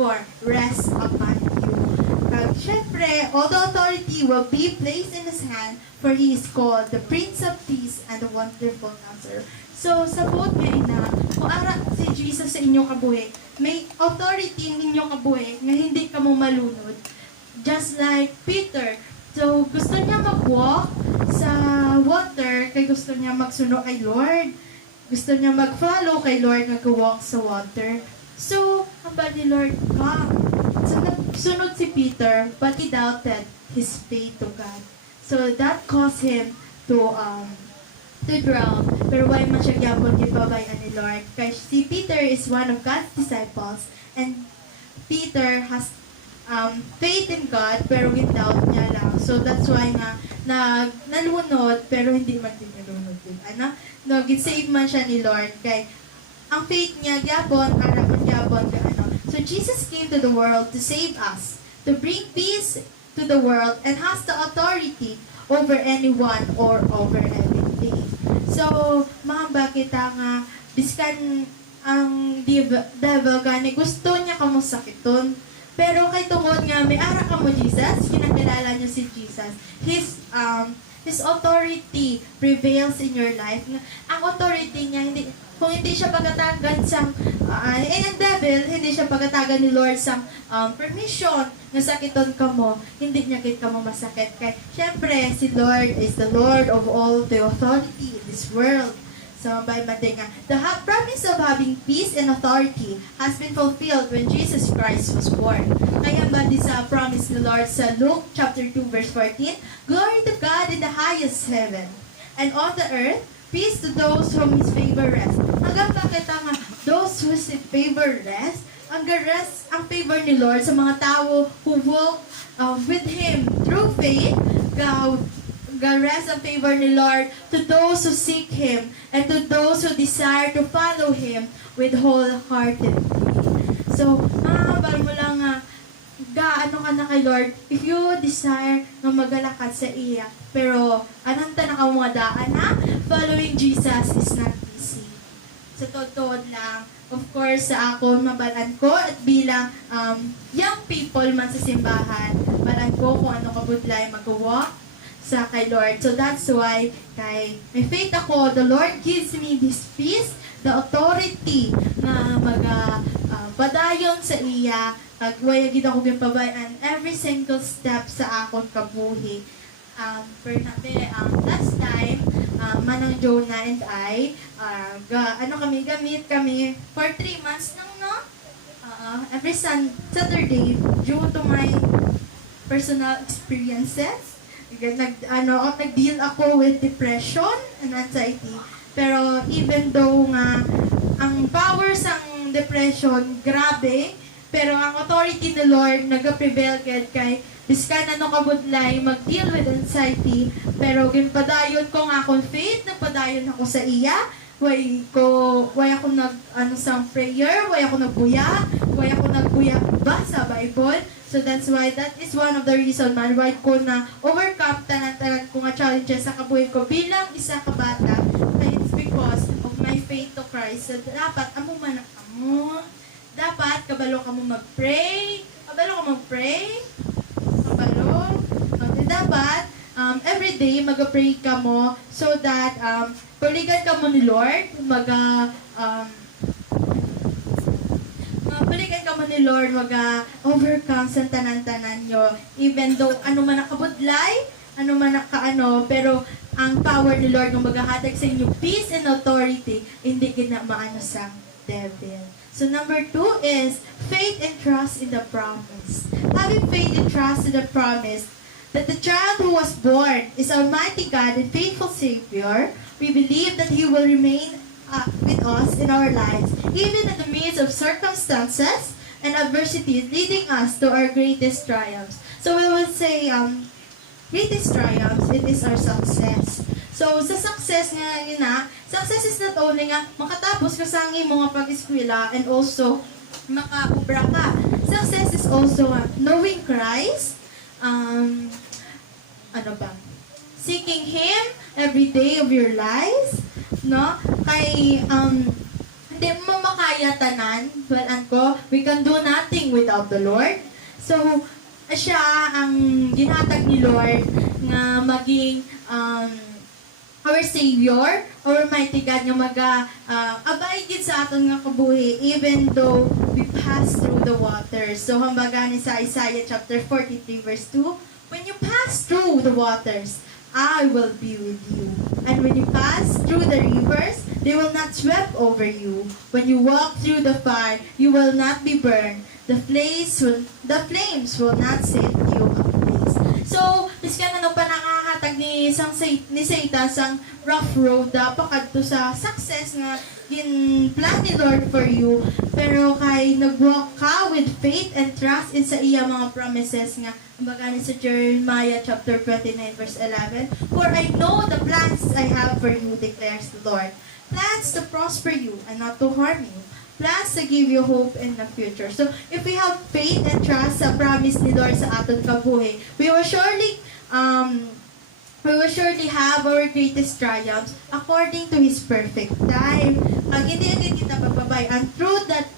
favor rests upon you. Syempre, all the authority will be placed in His hand, for He is called the Prince of Peace and the Wonderful Counselor. So, sa buot nga ina, kung ara si Jesus sa inyong kabuhi, may authority ng inyong kabuhi nga hindi ka mo malunod. Just like Peter. So, gusto niya mag-walk sa water, kay gusto niya magsuno kay Lord. Gusto niya mag-follow kay Lord nag-walk sa water. So, hambal ni Lord, come. So, sunod si Peter, but he doubted his faith to God. So, that caused him to drown. Pero why man siya gyapon gipabayan ni Lord? Kaya si Peter is one of God's disciples, and Peter has faith in God, pero with doubt niya lang. So, that's why nga, nalunod, pero hindi man din nalunod din. No, gitsave man siya ni Lord. Kay ang faith niya, gyapon, aramon gyapon, So, Jesus came to the world to save us, to bring peace to the world, and has the authority over anyone or over everything. So, mahamba kita nga, biskan ang devil gani, gusto niya kamo sakiton. Pero kay tungod nga, may ara ka mo Jesus, kinakilala niyo si Jesus. His authority prevails in your life. Ang authority niya, kung hindi siya pagkatagan sang, ang devil, hindi siya pagkatagan ni Lord sang permission na sakiton ka mo, hindi niya kit ka mo masakit. Kaya, syempre, si Lord is the Lord of all the authority in this world. So, by nga, the promise of having peace and authority has been fulfilled when Jesus Christ was born. Kaya ba di sa promise ni Lord sa Luke chapter 2 verse 14, Glory to God in the highest heaven, and on the earth, peace to those whom His favor rests. Hanggang pakita nga, those whose favor rests, ang favor ni Lord sa mga tao who walk with Him through faith, rest ang favor ni Lord to those who seek Him and to those who desire to follow Him with wholehearted faith. So, mahabal mo lang gaano ka na kay Lord, if you desire na magalakad sa iya, pero anong tanang ka mga daan na? Following Jesus is not easy. Sa totoo lang, of course, sa ako, mabalan ko at bilang young people man sa simbahan, balan ko kung ano kabudlay mag-walk sa kay Lord. So that's why kay may faith ako, the Lord gives me this peace, the authority na padayon sa iya, kagwaya gid ako gipabayan every single step sa akon kabuhi. For example, last time, Manang Jonah and I, gamit kami for 3 months nang, no? Every Saturday, due to my personal experiences, nag-deal ako with depression and anxiety. Pero even though nga, ang powers ng depression, grabe, pero ang authority ni Lord, nag-prevail kay biskan ano kabudlay, mag-deal with anxiety, pero ginpadayon ko nga akong faith, nagpadayon ako sa iya, way ako sang prayer, way ako nagbuya ba sa Bible. So that's why, that is one of the reason man why ko na overcome tanan ko nga challenges sa kabuhay ko bilang isa ka bata. It's because of my faith to Christ. So dapat amo man amo. Dapat kabalo ka mo mag-pray. Kabalo. Dapat every day mag-pray ka mo so that paligan ka mo ni Lord, balikan ka mo ni Lord, overcome sa tanan-tanan nyo. Even though, ano man nakabudlay, ano man pero ang power ni Lord ng maghahatag sa inyo, peace and authority, hindi maano sa devil. So number 2 is, faith and trust in the promise. Having faith and trust in the promise, that the child who was born is Almighty God and faithful Savior, we believe that He will remain with us in our lives, even in the midst of circumstances and adversities, leading us to our greatest triumphs. So we will say, greatest triumphs, it is our success. So sa success nga success is not only nga makatapos ka sa mga pag-eskwela and also makaubra ka. Success is also knowing Christ, seeking Him every day of your lives, no? Kay di mo makaya tanan, balaan ko, we can do nothing without the Lord. So, siya ang ginhatag ni Lord nga maging our Savior, our mighty God nga abay gid sa aton nga kabuhi even though we pass through the waters. So hambaga ni sa Isaiah chapter 43 verse 2, when you pass through the waters, I will be with you. And when you pass through the rivers, they will not sweep over you. When you walk through the fire, you will not be burned. The flames will not set you ablaze. So, miskan ano pa nakakatag ni Satan sang rough road dapat kadto sa success nga plan ni Lord for you, pero kay nagwalk ka with faith and trust in sa iya mga promises nga baga ni sa Jeremiah chapter 29 verse 11, for I know the plans I have for you, declares the Lord, plans to prosper you and not to harm you, plans to give you hope in the future. So if we have faith and trust sa promise ni Lord sa aton kabuhi, we will surely have our greatest triumphs according to His perfect time. Pag hindi agad kita papabayaan through that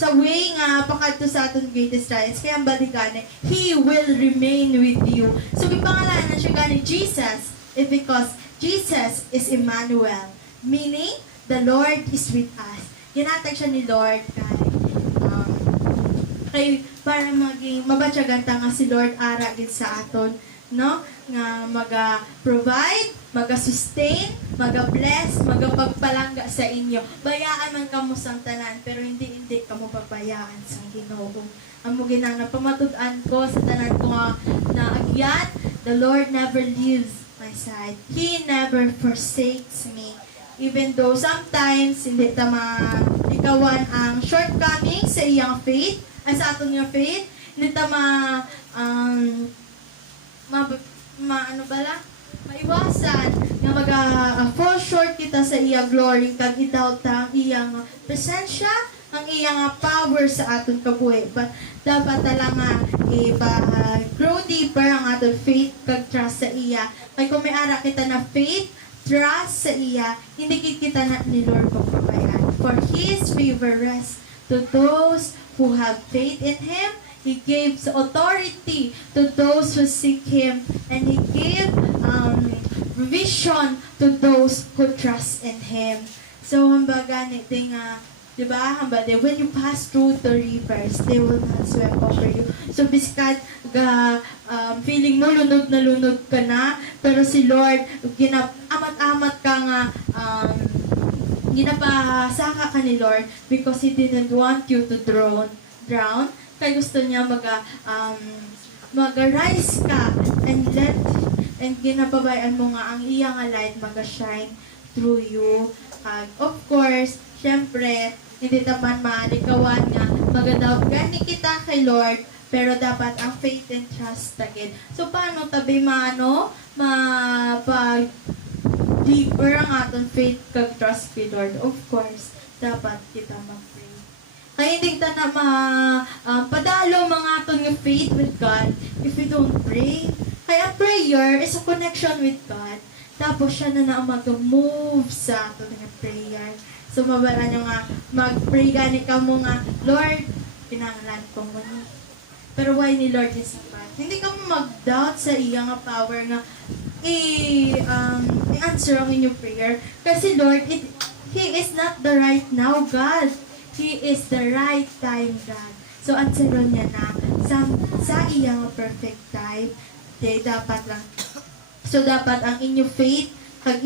sa way nga pakadto sa aton greatest triumphs, kaya ang baligane, He will remain with you. So ipangalanan siya gani Jesus, because Jesus is Emmanuel, meaning the Lord is with us. Ginatag siya ni Lord kay para maging mabatyagan ta nga si Lord ara gid sa aton, no, nga maga-provide, maga-sustain, maga-bless, magapagpalangga sa inyo. Bayaan man kamo sang tanan, pero hindi kamo pabayaan sang Ginoo. Amo ginang pamatud-an ko sa tanan ko nga na agyan, the Lord never leaves my side. He never forsakes me. Even though sometimes hindi ta maikawan ang shortcomings sa iyang faith, sa aton nga faith, hindi ta maiwasan nga fall short kita sa iya glory kag i-doubt ang iyang presensya, ang iyang power sa aton kabuhi. But dapat talaga grow deeper ang aton faith kag trust sa iya. Kay kung may ara kita na faith, trust sa iya, hindi kita na ni Lord pagpabayaan. For His favor rests to those who have faith in Him. He gives authority to those who seek Him, and He gave vision to those who trust in Him. So, hambaga nito nga, diba, hambade, when you pass through the rivers, they will not sweep over you. So, biskat, feeling mo lunod na lunod ka na, pero si Lord, amat-amat ka nga, ginapasaka ka ni Lord because He didn't want you to drown. Kaya gusto niya mag-rise ka and ginababayan mo nga ang iyang light mag-shine through you. Of course, syempre, hindi taman maalikawan nga magadaw gani kita kay Lord, pero dapat ang faith and trust tagid. So, paano tabi mapag deeper ang aton faith kag trust kay Lord? Of course, dapat kita mag-pray. Kaya hindi ta na padalo mga aton nga faith with God if we don't pray. Kaya prayer is a connection with God. Tapos siya na mag-move sa aton nga prayer. So mabala nyo nga, mag-pray gani ka mo nga, Lord, pinangalan ko mo ni. Pero why ni Lord is God? Hindi ka mo mag-doubt sa iya nga power nga i-answer ang inyong prayer. Kasi Lord, He is not the right now God. He is the right time God. So, answeron niya na sa iyang perfect time. Dapat lang. So, dapat ang inyong faith, ang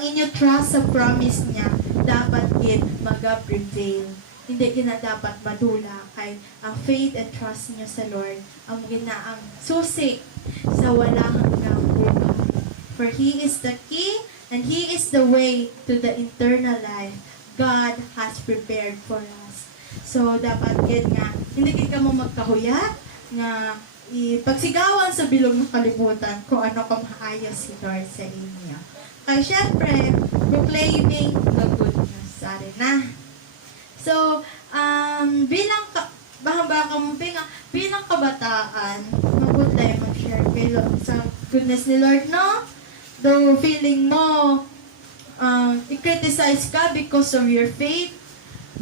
inyong trust sa promise niya, dapat din mag-prevail. Hindi gina dapat madula kay ang faith and trust niyo sa Lord ang ginaang susi sa walang hanggang buhay. For He is the key and He is the way to the eternal life God has prepared for us. So, dapat yan nga, hindi ka mo magkahuyat nga ipagsigawan sa bilog ng kalibutan kung ano kang maayos si Lord sa inyo. Kaya syempre, proclaiming the good news. Sorry na. So, bilang kabataan, magod tayo mag-share sa goodness ni Lord, no? Though feeling mo, i-criticize ka because of your faith.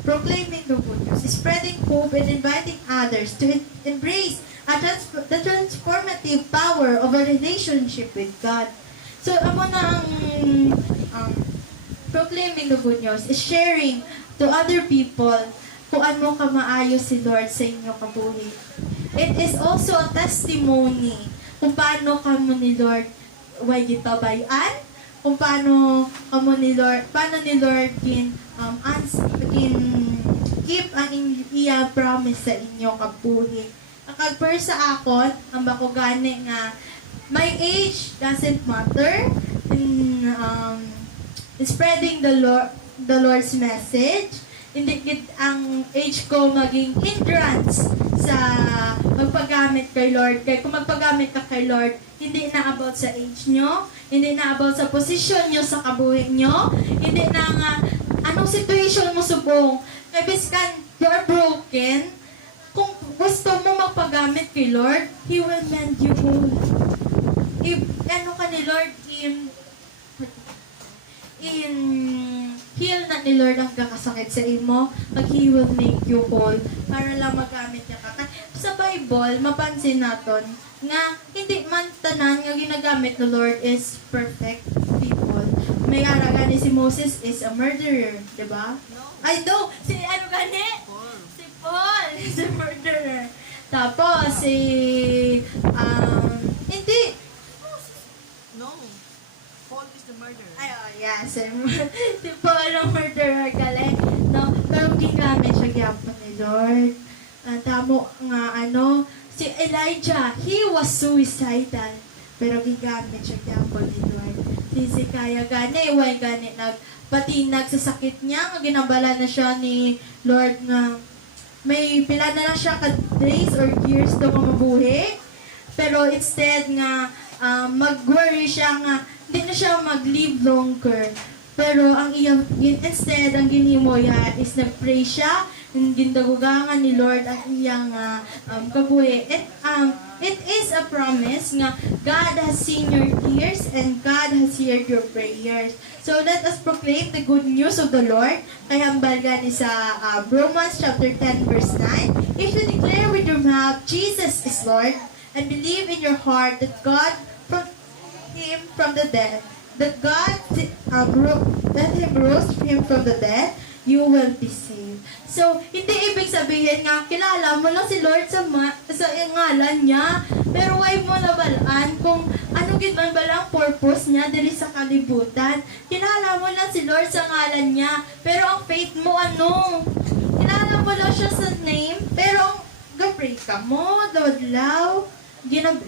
Proclaiming the good news, spreading hope, and inviting others to embrace the transformative power of a relationship with God. So, amo na ang proclaiming the good news is sharing to other people kung ano ka maayos si Lord sa inyong kabuhi. It is also a testimony kung paano kamo ni Lord way gitabayan, kung paano ni Lord keep ang iya promise sa inyong kabuhi. Ang kagper sa akon, ang bako gani nga my age doesn't matter in spreading the Lord's message. Hindi ang age ko maging hindrance sa magpagamit kay Lord. Kaya kung magpagamit ka kay Lord, hindi na about sa age nyo, hindi na about sa posisyon nyo sa kabuhi nyo, hindi na nga anong situation mo subong. Kaya biskan you're broken, kung gusto mo magpagamit kay Lord, He will mend you whole. If ano ka ni Lord, heal na ni Lord ang kakasakit sa imo, pag He will make you whole para lang magamit niya ka. Sa Bible, mapansin naton nga hindi man tanan nga ginagamit ng Lord is perfect people. May araga ni si Moses is a murderer, di ba? No. Ay, no! Si ano gani? Paul. Si Paul is a murderer. Tapos, hindi. No. Paul is the murderer. Ay, oh, yeah. Si Paul ang murderer gali. No? Pero gigamit siya gyapon ni Lord. Tamo nga si Elijah, he was suicidal. Pero gigamit siya gyapon ni Lord. Si kaya gani, way gani patinag sa sakit niya, nga ginabala na siya ni Lord nga may pila na lang siya ka days or years to mabuhi. Pero instead nga mag-worry siya nga hindi na siya mag-live longer. Pero ang instead ang ginhimo ya is nag-pray siya, gindagugangan ni Lord ang iyang kabuhi. It is a promise nga God has seen your tears and God has heard your prayers. So let us proclaim the good news of the Lord. Kay hambal gani sa Romans chapter 10 verse 9. If you declare with your mouth Jesus is Lord and believe in your heart that God brought him from the dead, that God let him rose him from the dead, you will be saved. So, hindi ibig sabihin nga, kilala mo lang si Lord sa ngalan niya, pero why mo nabalaan kung ano gitman ba lang purpose niya diri sa kalibutan. Kilala mo lang si Lord sa ngalan niya, pero ang faith mo ano? Kilala mo lang siya sa name, pero gapray ka mo, dawdlaw,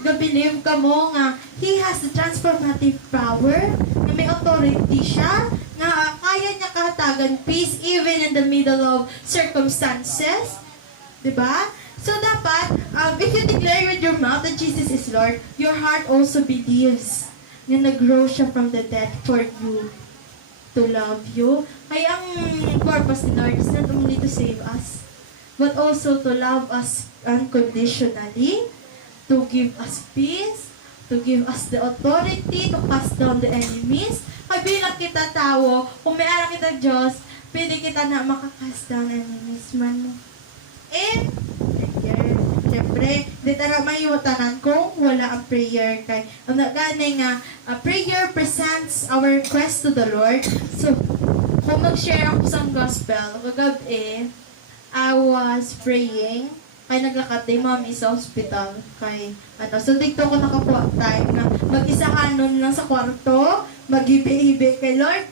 gabelieve ka mo nga He has the transformative power, na may authority siya, nga kaya niya kahatagan peace even in the middle of circumstances. Diba? So dapat, if you declare with your mouth that Jesus is Lord, your heart also believes na nag-grow siya from the dead for you, to love you. Kaya ang purpose ni Lord is not only to save us, but also to love us unconditionally, to give us peace, to give us the authority to cast down the enemies. Kaya bilang kita tao, kung may ara kita Diyos, pwede kita na makakast down enemies man mo. And, siyempre, di tara mayutanan kung wala ang prayer kay. Ang nagani nga, prayer presents our request to the Lord. So, kung mag-share ako sa gospel, kagabi, I was praying, kay naglakad mami sa hospital kay so dito ko nakakuha time na mag-isa kanon lang sa kwarto, mag-ibi-ibi kay Lord,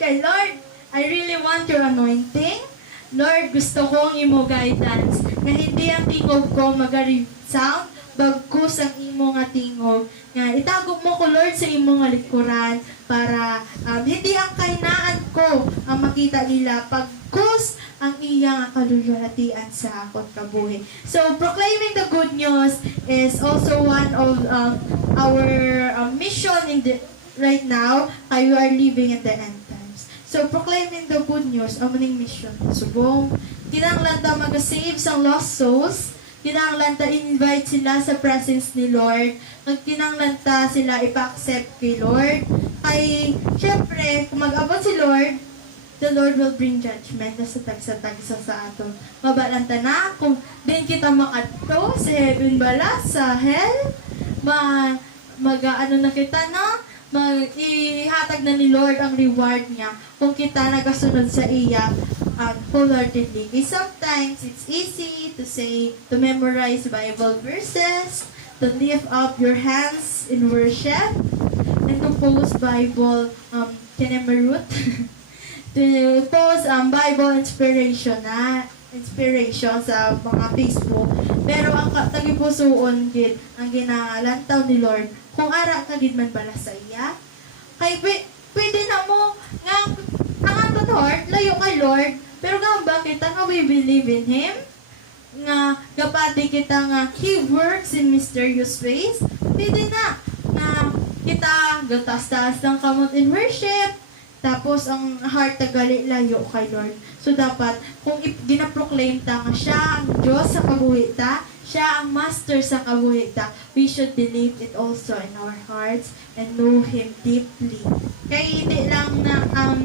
I really want your anointing. Lord, gusto kong imo guidance nga hindi ang tingog ko mag-resound bagkus ang imo nga tingog nga itagok mo ko Lord sa imo nga likuran para hindi ang kahinaan ko ang makita nila pagkus ang iyang kaluluratian sa akong kabuhi. So, proclaiming the good news is also one of our mission right now. We are living in the end times. So, proclaiming the good news, ang maning mission. Subong, kinahanglan ta mag-save sa lost souls, kinahanglan ta invite sila sa presence ni Lord, kinahanglan ta sila ipa-accept kay Lord, Kay, syempre, kung mag-abot si Lord, the Lord will bring judgment na sa tagsa-tagsa sa aton. Mabalanta na kung din kita makato sa heaven bala, sa hell, ano na kita na, ihatag na ni Lord ang reward niya kung kita nagasunod sa iya wholeheartedly. Sometimes it's easy to say, to memorize Bible verses, to lift up your hands in worship, and to post Bible kinemerut, to post Bible inspiration sa mga Facebook. Pero ang tagipusoon gid ang ginalantaw ni Lord kung ara ka gid man bala sa iya. Kay pwede na mo nga ang aton heart layo kay Lord, pero nga ba kita nga we believe in Him? Nga gapati kita nga He works in mysterious ways. Pwede na nga kita gatas-tas ng kamot in worship, tapos ang heart tagali layo kay Lord. So dapat kung gina-proclaim ta nga siya ang Diyos sa kabuhi ta, siya ang master sa kabuhi ta, we should believe it also in our hearts and know Him deeply. Kaya hindi lang na ang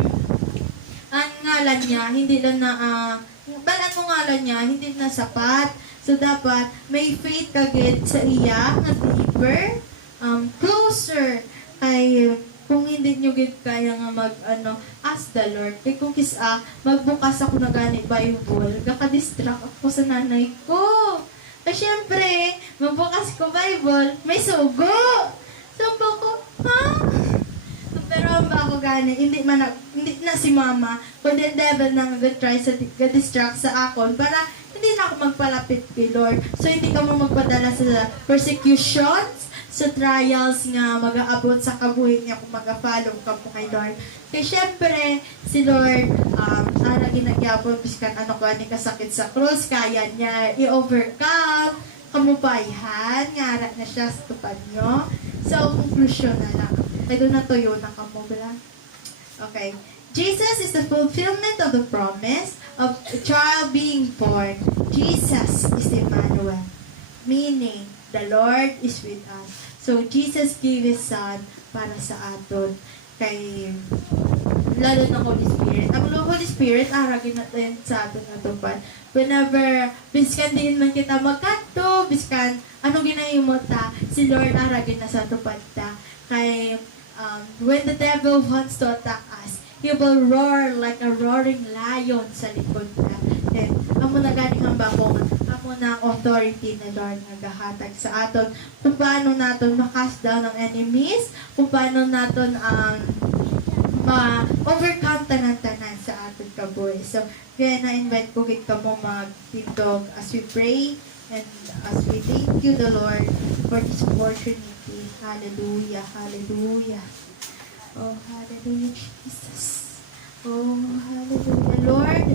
ngalan niya, hindi lang na balan mo ngalan niya, hindi na sapat. So dapat may faith kagid sa iya nga deeper, closer kay kung hindi nyo gid kaya nga ask the Lord. Kaya kung magbukas ako na gani Bible, gaka-distract ako sa nanay ko. Kasi syempre, magbukas ko Bible, may sugo. Sabi ko, ha? Pero ang ako gani, hindi na si mama, kundi devil na try sa distract sa akon para hindi na ako magpalapit kay Lord. So hindi ka mo magpadala sa persecutions, sa trials nga mag-aabot sa kabuhi niya kung mag-follow ka po kay Lord. Kaya syempre, si Lord, ara ginagyapon, biskan ano ko, ani kasakit sa cross, kaya niya i-overcome, kamupayhan, nga ara na siya sa tupad nyo. So, conclusion na lang. Kaya doon na tuyo na kamubla. Okay. Jesus is the fulfillment of the promise of a child being born. Jesus is Emmanuel. Meaning, the Lord is with us. So, Jesus gave His Son para sa aton. Kay, lalo ng Holy Spirit. Ang Holy Spirit, aragin natin sa aton natupad. Whenever, biskan din man kita magkanto, biskan, ano ginahimo ta, si Lord aragin na sa tupad ta. Kay, when the devil wants to attack us, he will roar like a roaring lion sa likod ta. And, amo na ganing ang bakong, amo na ang authority na Lord nga gahatag sa aton kung paano naton ma-cast down ang enemies, kung paano naton ma-overcome tanan-tanan sa aton kabuhi. So, kaya na-invite ko gid kamo magtindog as we pray and as we thank you the Lord for this opportunity. Hallelujah, hallelujah. Oh, hallelujah, Jesus. Oh, hallelujah, Lord.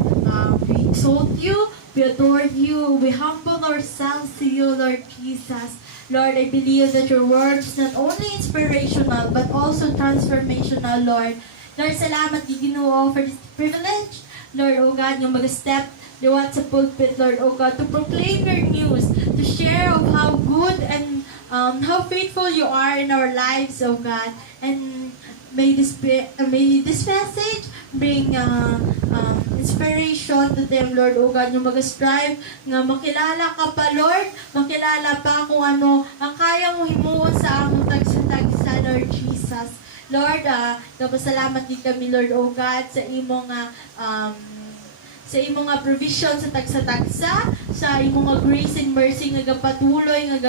We exalt you, we adore you, we humble ourselves to you, Lord Jesus. Lord, I believe that your word is not only inspirational, but also transformational, Lord. Lord, salamat Ginoo for this privilege. Lord, oh God, yung mag-step liwat sa pulpit, Lord, oh God, to proclaim your news, to share of how good and how faithful you are in our lives, oh God. And may this message bring inspiration to them, Lord, oh God, yung mag-strive nga makilala ka pa, Lord, makilala pa kung ano ang kaya mo himuon sa among tagsa-tagsa, Lord Jesus. Lord, napasalamat din kami, Lord, oh God, sa imong sa imong provision sa tagsa-tagsa, sa imong grace and mercy nga gapatuloy nga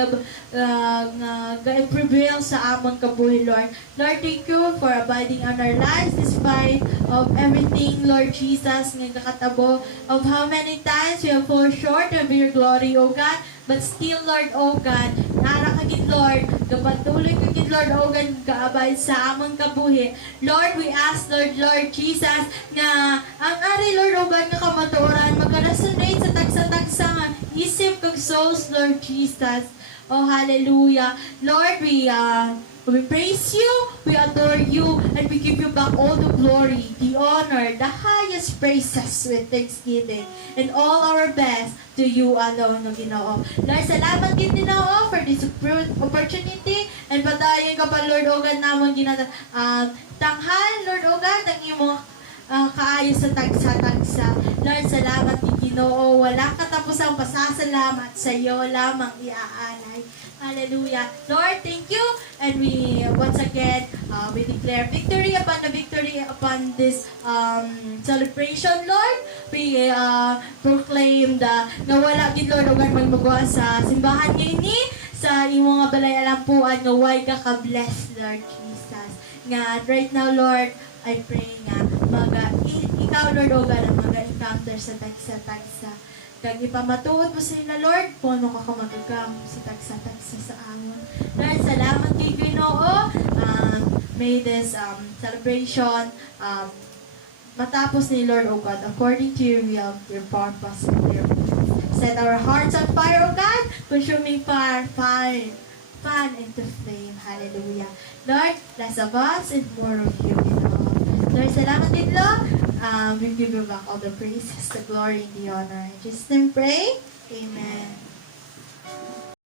ga-prevail sa among kabuhi, Lord. Lord, thank you for abiding on our lives despite of everything, Lord Jesus, nga kakatabo of how many times we have fallen short of your glory, O God. But still, Lord, O God, nara ka gid, Lord, gapatuloy ka gid, Lord, O God, kaabay sa among kabuhi. Lord, we ask, Lord Jesus, nga ang ari, Lord, O God, nga kamatuoran, magka-resonate sa tagsa-tagsa nga isip kag souls, Lord Jesus. Oh, hallelujah. Lord, we praise you, we adore you, and we give you back all the glory, the honor, the highest praises with thanksgiving, and all our best to you alone, no Ginoo. Lord, salamat din Ginoo for this opportunity And padayon ka pa, Lord, o God, namon tanghal, Lord, o God, ang imo kaayo sa tagsa-tagsa. Lord, salamat ni Ginoo. Walang katapusang pasasalamat sa iyo lamang iaalay. Hallelujah. Lord, thank you. And we, once again, we declare victory upon this celebration, Lord. We proclaim na wala gid, Lord, ugan magmagawa sa simbahan ngayon ni sa imo nga balay alampuan nga way ka bless, Lord Jesus. Nga right now, Lord, I pray nga ikaw, Lord, o God, ang encounter sa tagsa-tagsa. Kag ipamatuod mo sa ila, Lord, kung ano ka kamatugang sa tagsa-tagsa sa amon. Lord, salamat kay Ginoo. May this celebration matapos ni Lord, O God, according to your will, your purpose, and your will. Set our hearts on fire, O God, consuming fire, fan into flame. Hallelujah. Lord, less of us and more of you, Ginoo. Lord, salamat din, Lord. We give you back all the praises, the glory, and the honor. In Jesus' name pray. Amen.